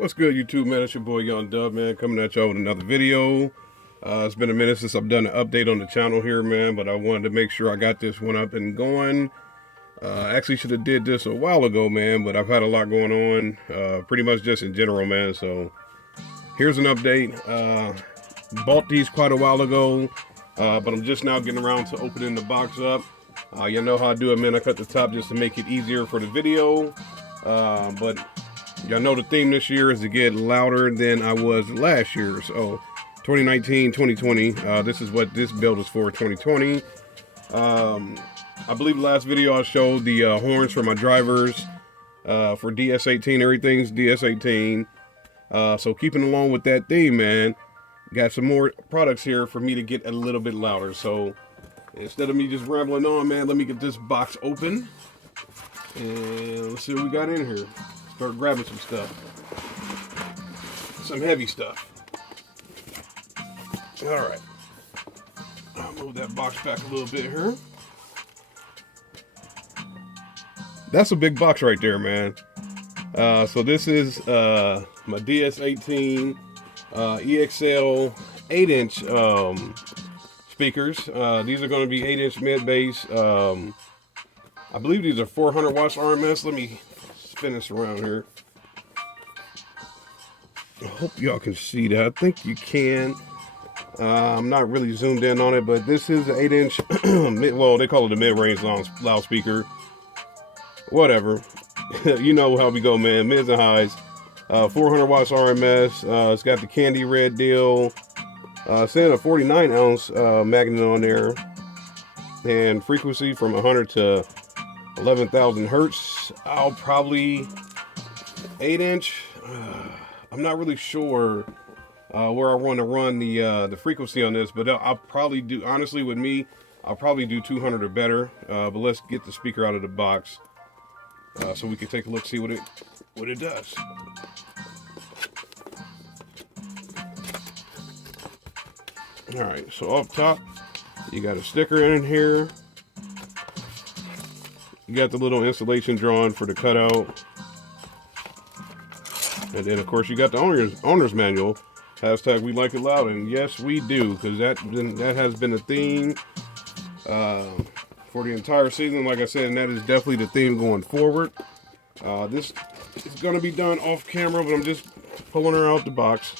What's good, YouTube, man? It's your boy Young Dub, man, coming at y'all with another video. It's been a minute since I've done an update on the channel here, man, but I wanted to make sure I got this one up and going. I actually should have did this a while ago, man, but I've had a lot going on, pretty much just in general, man. So here's an update. Bought these quite a while ago, but I'm just now getting around to opening the box up. You know how I do it, man. I cut the top just to make it easier for the video, but y'all know the theme this year is to get louder than I was last year. So 2019, 2020, this is what this build is for, 2020. I believe the last video I showed the horns for my drivers for DS18. Everything's DS18. So keeping along with that theme, man, got some more products here for me to get a little bit louder. So instead of me just rambling on, man, let me get this box open and let's see what we got in here. Start grabbing some stuff. Some heavy stuff. Alright. I'll move that box back a little bit here. That's a big box right there, man. So this is my DS18 EXL 8-inch speakers. These are going to be 8-inch mid-bass. I believe these are 400 watts RMS. Let me spin this around here. I hope y'all can see that. I think you can. I'm not really zoomed in on it, but this is an 8-inch, well, they call it a mid-range loudspeaker. Whatever. You know how we go, man. Mids and highs. 400 watts RMS. It's got the candy red deal. Sending a 49 ounce magnet on there. And frequency from 100 to 11,000 hertz. I'll probably 8-inch. I'm not really sure where I want to run the frequency on this, but I'll probably do, honestly, with me, I'll probably do 200 or better. But let's get the speaker out of the box so we can take a look, see what it does. All right, so up top, you got a sticker in here. You got the little installation drawing for the cutout. And then, of course, you got the owner's manual. Hashtag we like it loud. And yes, we do, because that has been a theme for the entire season, like I said, and that is definitely the theme going forward. This is going to be done off camera, but I'm just pulling her out the box.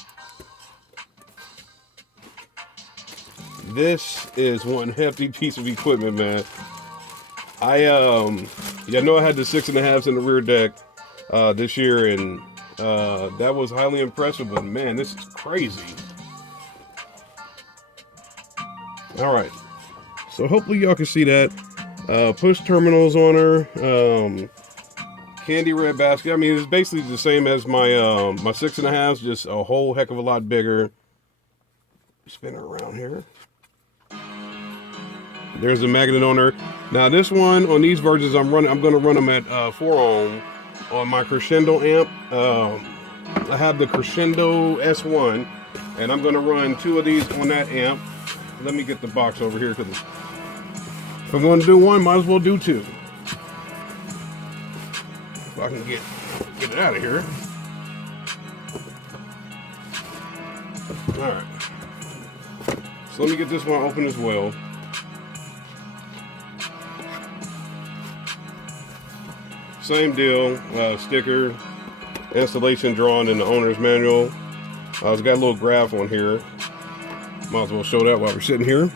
This is one hefty piece of equipment, man. Yeah, I know I had the 6.5s in the rear deck this year, and that was highly impressive, but man, this is crazy. All right, so hopefully y'all can see that. Push terminals on her. Candy red basket. I mean, it's basically the same as my my 6.5s, just a whole heck of a lot bigger. Spin her around here. There's a magnet on her. Now this one, on these versions I'm going to run them at 4 ohm on my Crescendo amp. I have the Crescendo S1, and I'm going to run 2 of these on that amp. Let me get the box over here, because if I'm going to do one, might as well do 2. If I can get it out of here. All right. So let me get this one open as well. Same deal, sticker, installation drawn in the owner's manual. It's got a little graph on here. Might as well show that while we're sitting here.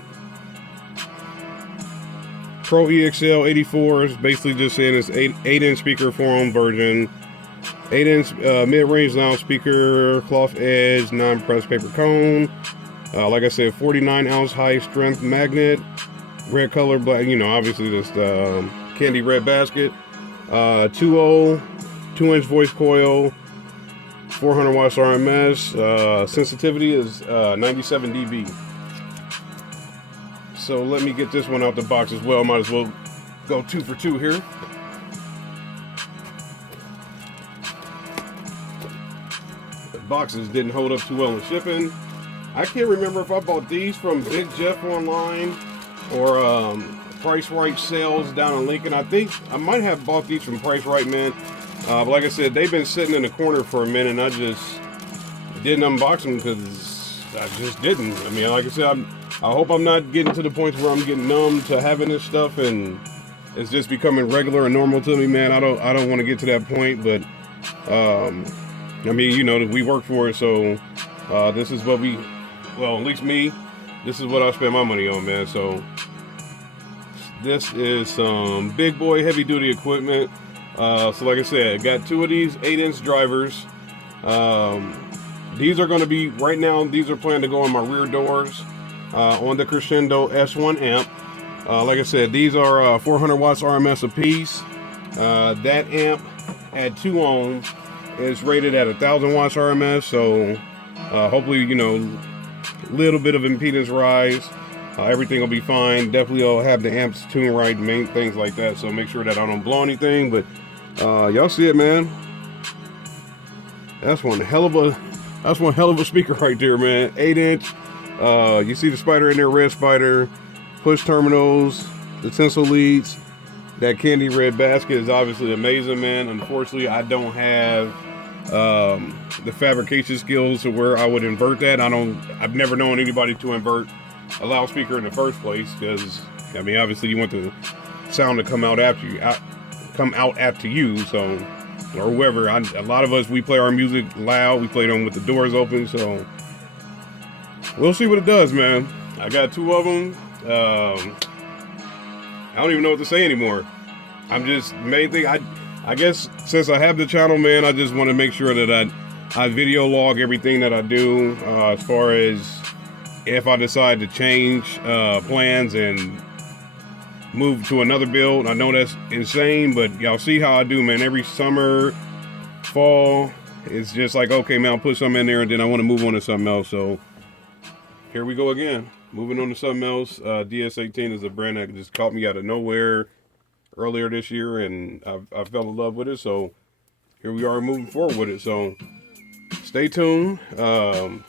Pro EXL 84 is basically just saying it's 8-inch speaker, 4-ohm version. 8-inch mid-range loudspeaker, cloth edge, non-pressed paper cone. Like I said, 49 ounce high strength magnet, red color, black, you know, obviously this candy red basket. 2-inch voice coil, 400 watts RMS. Sensitivity is 97 dB. So let me get this one out the box as well. Might as well go 2 for 2 here. The boxes didn't hold up too well in shipping. I can't remember if I bought these from Big Jeff online or Price Right sales down in Lincoln. I think I might have bought these from Price Right, man. But like I said, they've been sitting in the corner for a minute, and I just didn't unbox them because I just didn't. I mean, like I said, I hope I'm not getting to the point where I'm getting numb to having this stuff and it's just becoming regular and normal to me, man. I don't want to get to that point, but I mean, you know, we work for it, so this is what well, at least me, this is what I spend my money on, man. So this is some big boy heavy duty equipment. So like I said, I got 2 of these 8-inch drivers. These are going to be, right now, these are planned to go on my rear doors on the Crescendo S1 amp. Like I said, these are 400 watts RMS a piece. That amp at 2 ohms is rated at 1,000 watts RMS, so hopefully, you know, a little bit of impedance rise. Everything will be fine. Definitely I'll have the amps tuned right, main things like that, so make sure that I don't blow anything. But y'all see it, man. That's one hell of a speaker right there, man. 8-inch. You see the spider in there, red spider, push terminals, the tinsel leads. That candy red basket is obviously amazing, man. Unfortunately, I don't have the fabrication skills to where I would invert that. I've never known anybody to invert a loudspeaker in the first place, because I mean, obviously you want the sound to come out after you, so, or whoever. A lot of us, we play our music loud. We play them with the doors open, so we'll see what it does, man. I got 2 of them. I don't even know what to say anymore. I'm just, main thing, I guess since I have the channel, man, I just want to make sure that I video log everything that I do, as far as if I decide to change plans and move to another build. I know that's insane, but y'all see how I do, man. Every summer, fall, it's just like, okay, man, I'll put something in there and then I want to move on to something else. So here we go again. Moving on to something else. DS18 is a brand that just caught me out of nowhere earlier this year, and I fell in love with it. So here we are moving forward with it. So stay tuned. Don't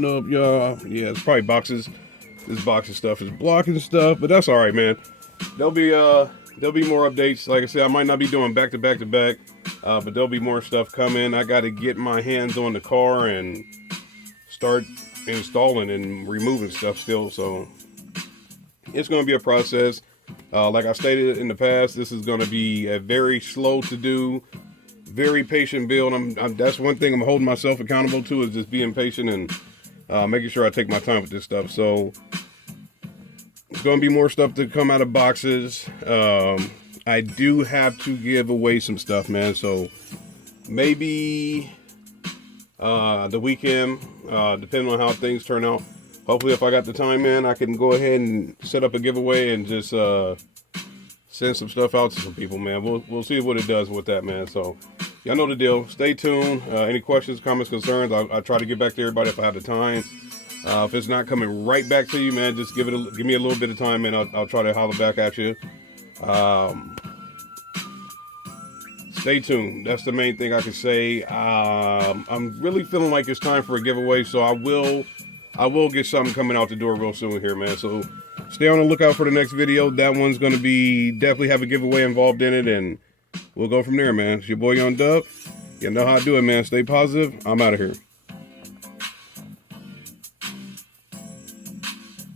know if y'all, yeah, it's probably boxes. This box of stuff is blocking stuff, but that's all right, man. There'll be more updates. Like I said, I might not be doing back to back to back, but there'll be more stuff coming. I got to get my hands on the car and start installing and removing stuff still, so it's going to be a process. Like I stated in the past, this is going to be a very slow to do, very patient build. That's one thing I'm holding myself accountable to, is just being patient and making sure I take my time with this stuff. So it's going to be more stuff to come out of boxes. I do have to give away some stuff, man, so maybe the weekend, depending on how things turn out. Hopefully, if I got the time, man, I can go ahead and set up a giveaway and just send some stuff out to some people, man. We'll see what it does with that, man. So y'all know the deal. Stay tuned. Any questions, comments, concerns, I'll try to get back to everybody if I have the time. If it's not coming right back to you, man, just give me a little bit of time, and I'll try to holler back at you. Stay tuned. That's the main thing I can say. I'm really feeling like it's time for a giveaway, so I will get something coming out the door real soon here, man. So stay on the lookout for the next video. That one's going to be, definitely have a giveaway involved in it, and we'll go from there, man. It's your boy Young Dub. You know how I do it, man. Stay positive. I'm out of here.